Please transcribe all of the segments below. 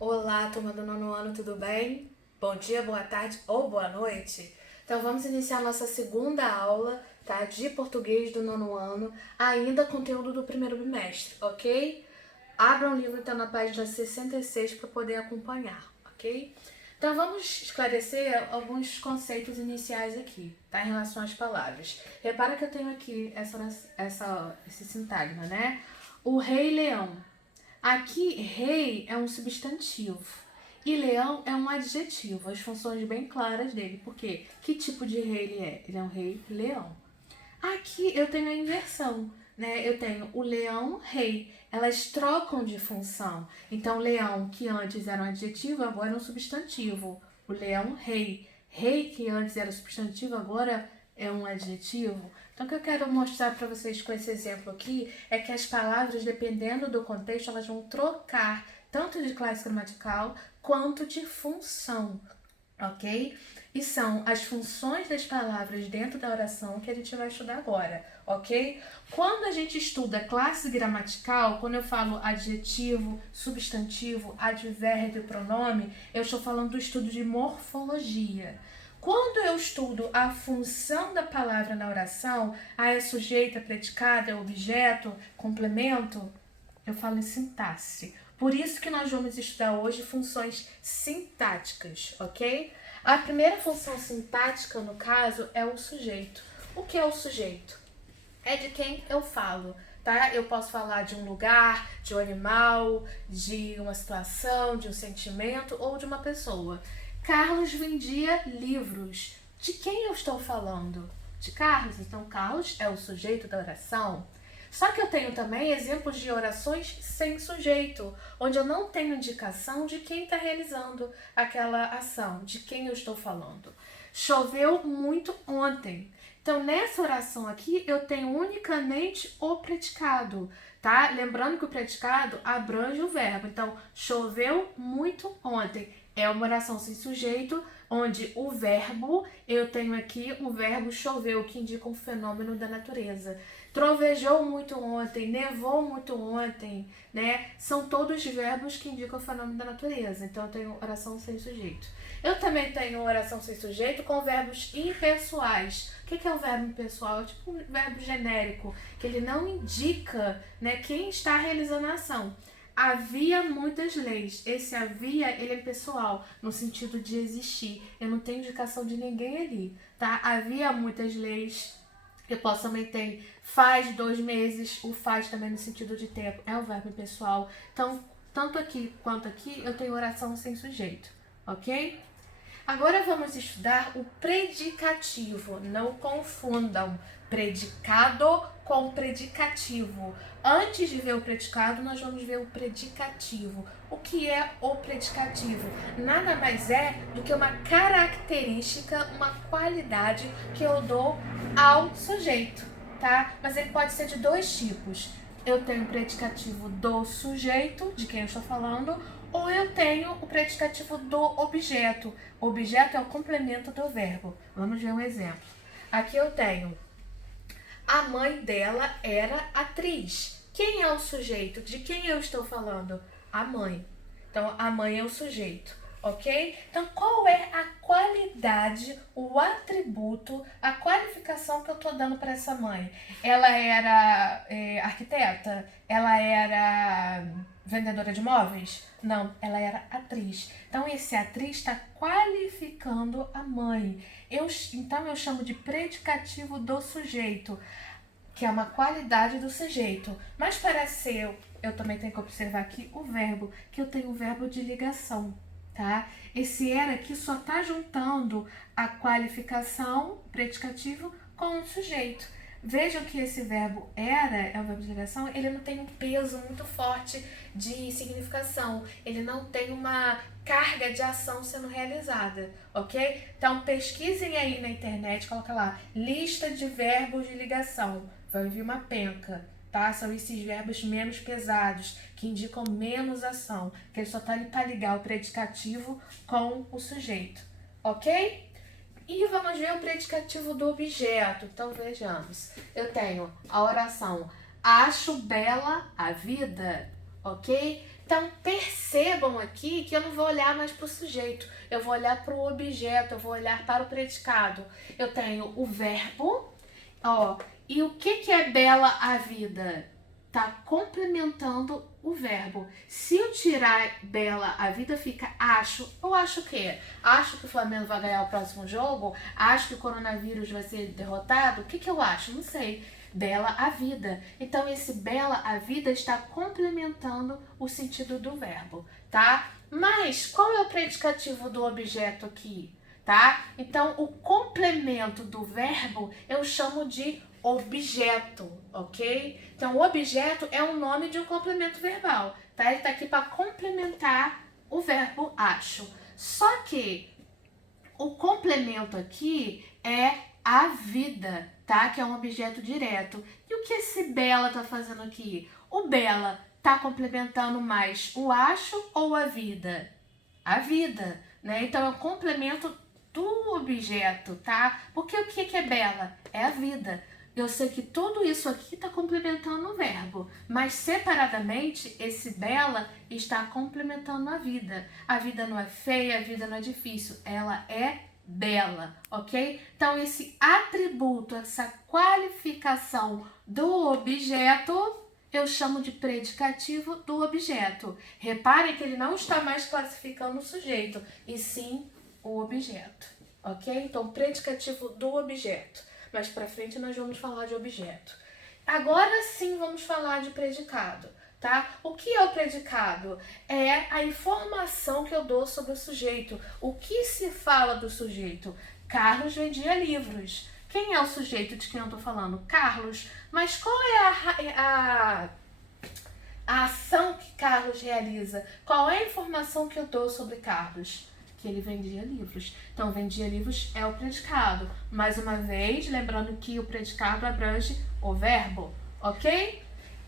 Olá, turma do nono ano, tudo bem? Bom dia, boa tarde ou boa noite. Então vamos iniciar nossa segunda aula, tá? De português do nono ano, ainda conteúdo do primeiro bimestre, ok? Abra um livro, então, na página 66 para poder acompanhar, ok? Então vamos esclarecer alguns conceitos iniciais aqui, tá? Em relação às palavras. Repara que eu tenho aqui esse sintagma, né? O Rei Leão. Aqui, rei é um substantivo e leão é um adjetivo, as funções bem claras dele. Por quê? Que tipo de rei ele é? Ele é um rei leão. Aqui eu tenho a inversão, né? Eu tenho o leão, rei. Elas trocam de função. Então, leão, que antes era um adjetivo, agora é um substantivo. O leão, rei. Rei, que antes era substantivo, agora é um adjetivo. Então, o que eu quero mostrar para vocês com esse exemplo aqui é que as palavras, dependendo do contexto, elas vão trocar tanto de classe gramatical quanto de função, ok? E são as funções das palavras dentro da oração que a gente vai estudar agora, ok? Quando a gente estuda classe gramatical, quando eu falo adjetivo, substantivo, advérbio, pronome, eu estou falando do estudo de morfologia. Quando eu estudo a função da palavra na oração, é sujeito, é predicado, é objeto, complemento, eu falo em sintaxe. Por isso que nós vamos estudar hoje funções sintáticas, ok? A primeira função sintática, no caso, é o sujeito. O que é o sujeito? É de quem eu falo, tá? Eu posso falar de um lugar, de um animal, de uma situação, de um sentimento ou de uma pessoa. Carlos vendia livros. De quem eu estou falando? De Carlos. Então, Carlos é o sujeito da oração. Só que eu tenho também exemplos de orações sem sujeito, onde eu não tenho indicação de quem está realizando aquela ação, de quem eu estou falando. Choveu muito ontem. Então, nessa oração aqui, eu tenho unicamente o predicado, tá? Lembrando que o predicado abrange o verbo. Então, choveu muito ontem. É uma oração sem sujeito, onde o verbo, eu tenho aqui o verbo choveu, que indica um fenômeno da natureza. Trovejou muito ontem, nevou muito ontem, né? São todos verbos que indicam o fenômeno da natureza. Então, eu tenho oração sem sujeito. Eu também tenho oração sem sujeito com verbos impessoais. O que é um verbo impessoal? É tipo um verbo genérico, que ele não indica, né, quem está realizando a ação. Havia muitas leis. Esse havia, ele é pessoal, no sentido de existir. Eu não tenho indicação de ninguém ali, tá? Havia muitas leis. Eu posso também ter faz 2 meses, o faz também no sentido de tempo, é o verbo pessoal. Então, tanto aqui quanto aqui, eu tenho oração sem sujeito, ok? Agora vamos estudar o predicativo. Não confundam predicado com predicativo. Antes de ver o predicado, nós vamos ver o predicativo. O que é o predicativo? Nada mais é do que uma característica, uma qualidade que eu dou ao sujeito, tá? Mas ele pode ser de 2 tipos. Eu tenho o predicativo do sujeito, de quem eu estou falando, ou eu tenho o predicativo do objeto. O objeto é o complemento do verbo. Vamos ver um exemplo. Aqui eu tenho: a mãe dela era atriz. Quem é o sujeito? De quem eu estou falando? A mãe. Então, a mãe é o sujeito, ok? Então, qual é a qualidade, o atributo, a qualificação que eu estou dando para essa mãe? Ela era arquiteta? Ela era vendedora de móveis? Não, ela era atriz. Então, esse atriz está qualificando a mãe. Então, eu chamo de predicativo do sujeito, que é uma qualidade do sujeito. Mas para ser, eu também tenho que observar aqui o verbo, que eu tenho o verbo de ligação, tá? Esse era aqui só está juntando a qualificação, predicativo, com o sujeito. Vejam que esse verbo era, é o verbo de ligação, ele não tem um peso muito forte de significação. Ele não tem uma carga de ação sendo realizada, ok? Então, pesquisem aí na internet, coloca lá, lista de verbos de ligação. Vai vir uma penca, tá? São esses verbos menos pesados, que indicam menos ação, que ele só tá ali para ligar o predicativo com o sujeito, ok? E vamos ver o predicativo do objeto. Então, vejamos. Eu tenho a oração: acho bela a vida. ok? Então, percebam aqui que eu não vou olhar mais para o sujeito, eu vou olhar para o objeto, eu vou olhar para o predicado. Eu tenho o verbo, ó, e o que é bela a vida? Tá complementando o verbo. Se eu tirar bela a vida, fica acho. Eu acho o quê? Acho que o Flamengo vai ganhar o próximo jogo? Acho que o coronavírus vai ser derrotado? O que eu acho? Não sei. Bela a vida. Então, esse bela a vida está complementando o sentido do verbo, tá? Mas, qual é o predicativo do objeto aqui, tá? Então, o complemento do verbo eu chamo de objeto, ok? Então, o objeto é o nome de um complemento verbal, tá? Ele tá aqui para complementar o verbo acho. Só que o complemento aqui é a vida, tá? Que é um objeto direto. E o que esse bela tá fazendo aqui? O bela tá complementando mais o acho ou a vida? A vida, né? Então é o complemento do objeto, tá? Porque o que é bela? É a vida. Eu sei que tudo isso aqui está complementando o verbo, mas separadamente esse bela está complementando a vida. A vida não é feia, a vida não é difícil, ela é bela, ok? Então esse atributo, essa qualificação do objeto, eu chamo de predicativo do objeto. Reparem que ele não está mais classificando o sujeito, e sim o objeto, ok? Então, predicativo do objeto. Mais pra frente nós vamos falar de objeto. Agora sim vamos falar de predicado, tá? O que é o predicado? É a informação que eu dou sobre o sujeito. O que se fala do sujeito? Carlos vendia livros. Quem é o sujeito de quem eu tô falando? Carlos. Mas qual é a ação que Carlos realiza? Qual é a informação que eu dou sobre Carlos? Que ele vendia livros. Então, vendia livros é o predicado. Mais uma vez, lembrando que o predicado abrange o verbo, ok?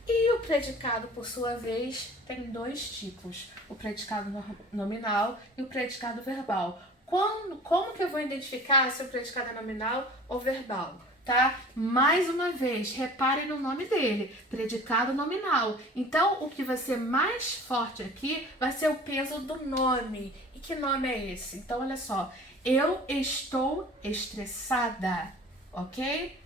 E o predicado, por sua vez, tem dois tipos. O predicado nominal e o predicado verbal. Como que eu vou identificar se o predicado é nominal ou verbal? Tá? Mais uma vez, reparem no nome dele, predicado nominal. Então, o que vai ser mais forte aqui vai ser o peso do nome. E que nome é esse? Então, olha só, eu estou estressada, ok?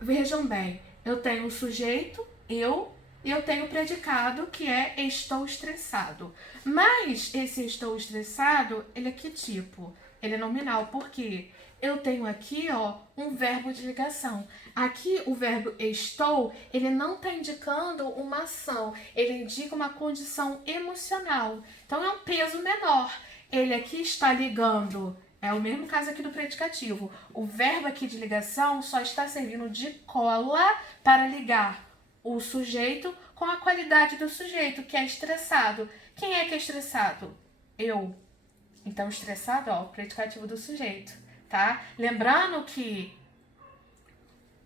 Vejam bem, eu tenho o sujeito, eu, e eu tenho o predicado, que é estou estressado. Mas esse estou estressado, ele é que tipo? Ele é nominal, por quê? Eu tenho aqui, ó, um verbo de ligação. Aqui o verbo estou, ele não está indicando uma ação, ele indica uma condição emocional. Então é um peso menor. Ele aqui está ligando. É o mesmo caso aqui do predicativo. O verbo aqui de ligação só está servindo de cola para ligar o sujeito com a qualidade do sujeito, que é estressado. Quem é que é estressado? Eu. Então, estressado, ó, o predicativo do sujeito, tá? Lembrando que...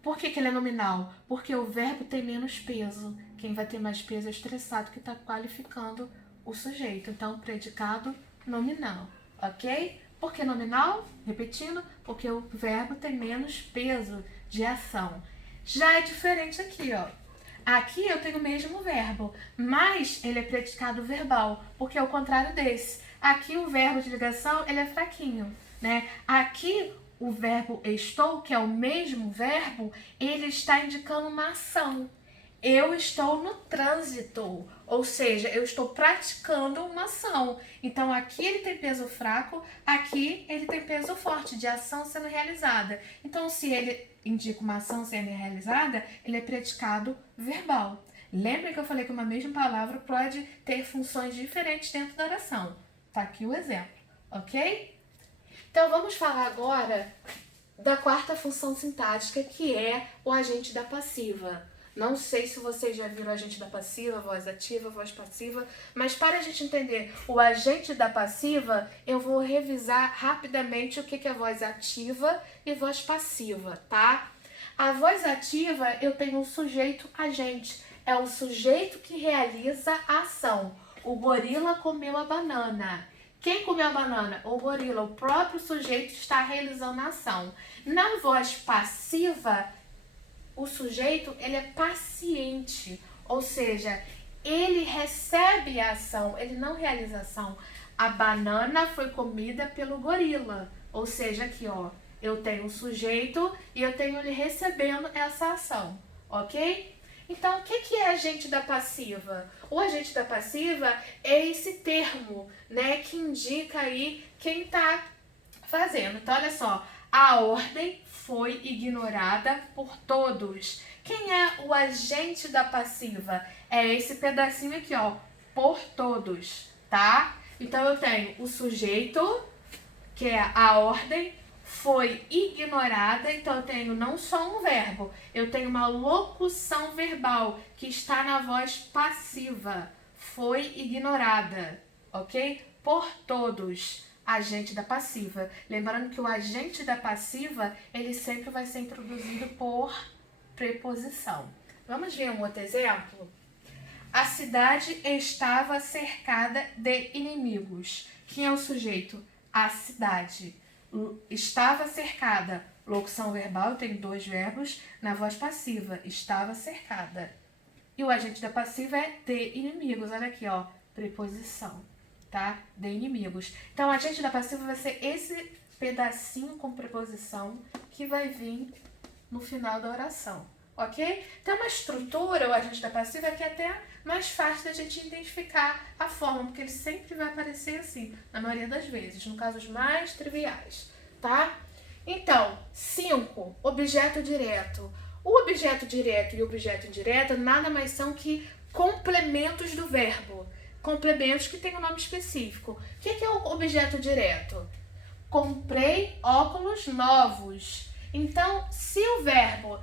Por que ele é nominal? Porque o verbo tem menos peso. Quem vai ter mais peso é o estressado, que está qualificando o sujeito. Então, predicado nominal, ok? Por que nominal? Repetindo, porque o verbo tem menos peso de ação. Já é diferente aqui, ó. Aqui eu tenho o mesmo verbo, mas ele é predicado verbal, porque é o contrário desse. Aqui o verbo de ligação, ele é fraquinho, né? Aqui o verbo estou, que é o mesmo verbo, ele está indicando uma ação. Eu estou no trânsito, ou seja, eu estou praticando uma ação. Então, aqui ele tem peso fraco, aqui ele tem peso forte, de ação sendo realizada. Então, se ele indica uma ação sendo realizada, ele é predicado verbal. Lembra que eu falei que uma mesma palavra pode ter funções diferentes dentro da oração. Tá aqui o exemplo, ok? Então, vamos falar agora da quarta função sintática, que é o agente da passiva. Não sei se vocês já viram o agente da passiva, voz ativa, voz passiva, mas para a gente entender o agente da passiva, eu vou revisar rapidamente o que é voz ativa e voz passiva, tá? A voz ativa, eu tenho um sujeito agente, é o sujeito que realiza a ação. O gorila comeu a banana. Quem comeu a banana? O gorila, o próprio sujeito está realizando a ação. Na voz passiva, o sujeito, ele é paciente, ou seja, ele recebe a ação, ele não realiza a ação. A banana foi comida pelo gorila. Ou seja, aqui, ó, eu tenho o sujeito e eu tenho ele recebendo essa ação, ok? Então, o que é agente da passiva? O agente da passiva é esse termo, né, que indica aí quem está fazendo. Então, olha só, a ordem foi ignorada por todos. Quem é o agente da passiva? É esse pedacinho aqui, ó, por todos, tá? Então, eu tenho o sujeito, que é a ordem, foi ignorada, então eu tenho não só um verbo, eu tenho uma locução verbal que está na voz passiva. Foi ignorada, ok? Por todos, agente da passiva. Lembrando que o agente da passiva, ele sempre vai ser introduzido por preposição. Vamos ver um outro exemplo? A cidade estava cercada de inimigos. Quem é o sujeito? A cidade. Estava cercada. Locução verbal, eu tenho dois verbos na voz passiva. Estava cercada. E o agente da passiva é de inimigos. Olha aqui, ó. Preposição, tá? De inimigos. Então, o agente da passiva vai ser esse pedacinho com preposição que vai vir no final da oração, ok? Tem uma estrutura, o agente da passiva, que é até mais fácil da gente identificar a forma, porque ele sempre vai aparecer assim, na maioria das vezes, no casos mais triviais, tá? Então, 5, objeto direto. O objeto direto e o objeto indireto nada mais são que complementos do verbo. Complementos que têm um nome específico. O que é o objeto direto? Comprei óculos novos. Então, se o verbo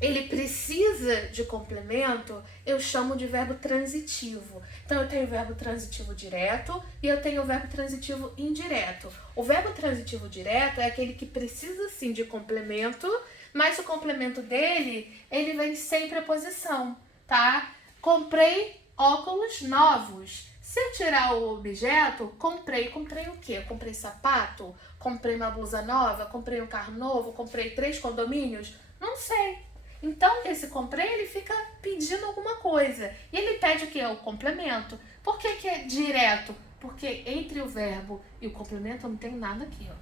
ele precisa de complemento, eu chamo de verbo transitivo. Então, eu tenho o verbo transitivo direto e eu tenho o verbo transitivo indireto. O verbo transitivo direto é aquele que precisa, sim, de complemento, mas o complemento dele, ele vem sem preposição, tá? Comprei óculos novos. Se eu tirar o objeto, comprei o quê? Comprei sapato? Comprei uma blusa nova? Comprei um carro novo? Comprei 3 condomínios? Não sei. Então, esse comprei, ele fica pedindo alguma coisa. E ele pede o quê? O complemento. Por que é direto? Porque entre o verbo e o complemento eu não tenho nada aqui, ó.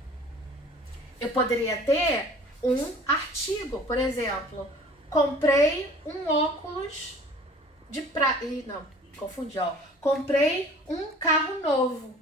Eu poderia ter um artigo, por exemplo. Comprei um óculos de prata. Não, confundi, ó. Comprei um carro novo.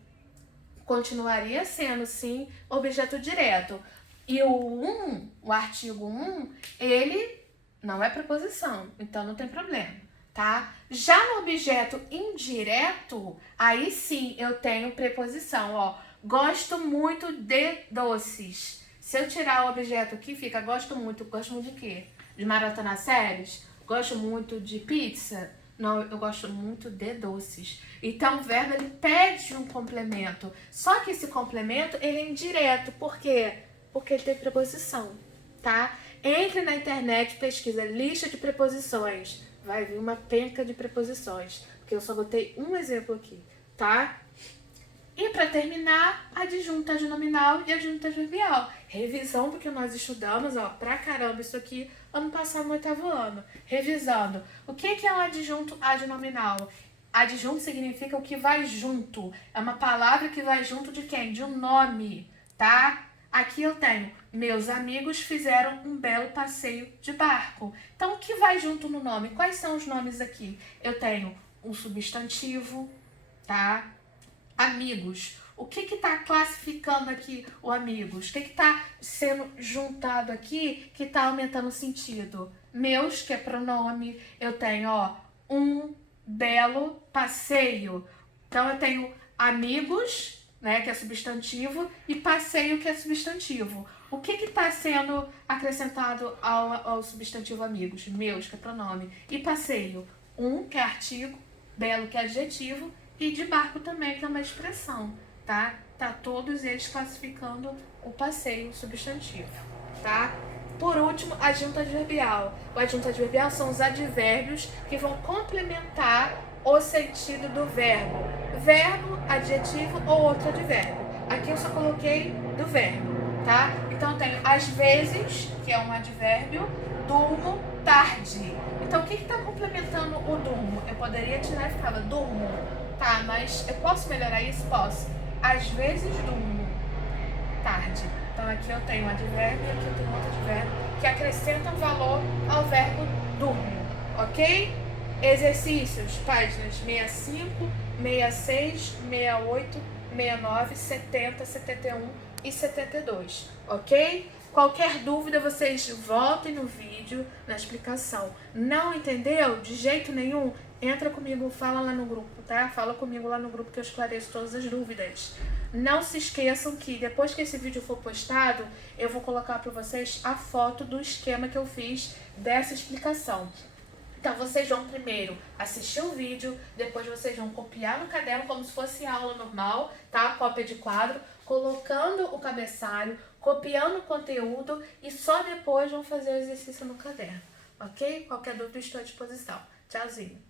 Continuaria sendo, sim, objeto direto. E o artigo 1, ele não é preposição, então não tem problema, tá? Já no objeto indireto, aí sim eu tenho preposição, ó. Gosto muito de doces. Se eu tirar o objeto aqui, fica gosto muito de quê? De maratonar séries? Gosto muito de pizza? Não, eu gosto muito de doces. Então, o verbo, ele pede um complemento. Só que esse complemento, ele é indireto. Por quê? Porque ele tem preposição, tá? Entre na internet, pesquisa lista de preposições. Vai vir uma penca de preposições. Porque eu só botei um exemplo aqui, tá? E para terminar, adjunto adnominal e adjunto adverbial. Revisão, porque nós estudamos, ó, pra caramba isso aqui ano passado no 8º ano. Revisando. O que é um adjunto adnominal? Adjunto significa o que vai junto. É uma palavra que vai junto de quem? De um nome, tá? Aqui eu tenho, meus amigos fizeram um belo passeio de barco. Então, o que vai junto no nome? Quais são os nomes aqui? Eu tenho um substantivo, tá? Amigos. O que está classificando aqui o amigos? O que está sendo juntado aqui que está aumentando o sentido? Meus, que é pronome. Eu tenho, ó, um belo passeio. Então, eu tenho amigos, né, que é substantivo, e passeio, que é substantivo. O que está sendo acrescentado ao substantivo amigos? Meus, que é pronome. E passeio? Um, que é artigo, belo, que é adjetivo, e de barco também, que é uma expressão, tá? Tá todos eles classificando o passeio, o substantivo, tá? Por último, adjunto adverbial. O adjunto adverbial são os advérbios que vão complementar o sentido do verbo. Verbo, adjetivo ou outro advérbio. Aqui eu só coloquei do verbo, tá? Então, eu tenho às vezes, que é um advérbio, durmo tarde. Então, o que está complementando o durmo? Eu poderia tirar e ficava durmo. Tá, mas eu posso melhorar isso? Posso. Às vezes durmo. Tarde. Então aqui eu tenho um advérbio e aqui eu tenho outro advérbio que acrescenta um valor ao verbo durmo, ok? Exercícios, páginas 65, 66, 68, 69, 70, 71 e 72, ok? Qualquer dúvida, vocês voltem no vídeo, na explicação. Não entendeu? De jeito nenhum? Entra comigo, fala lá no grupo, tá? Fala comigo lá no grupo que eu esclareço todas as dúvidas. Não se esqueçam que depois que esse vídeo for postado, eu vou colocar para vocês a foto do esquema que eu fiz dessa explicação. Então, vocês vão primeiro assistir o vídeo, depois vocês vão copiar no caderno como se fosse aula normal, tá? Cópia de quadro, colocando o cabeçalho, copiando o conteúdo e só depois vão fazer o exercício no caderno, ok? Qualquer dúvida, estou à disposição. Tchauzinho!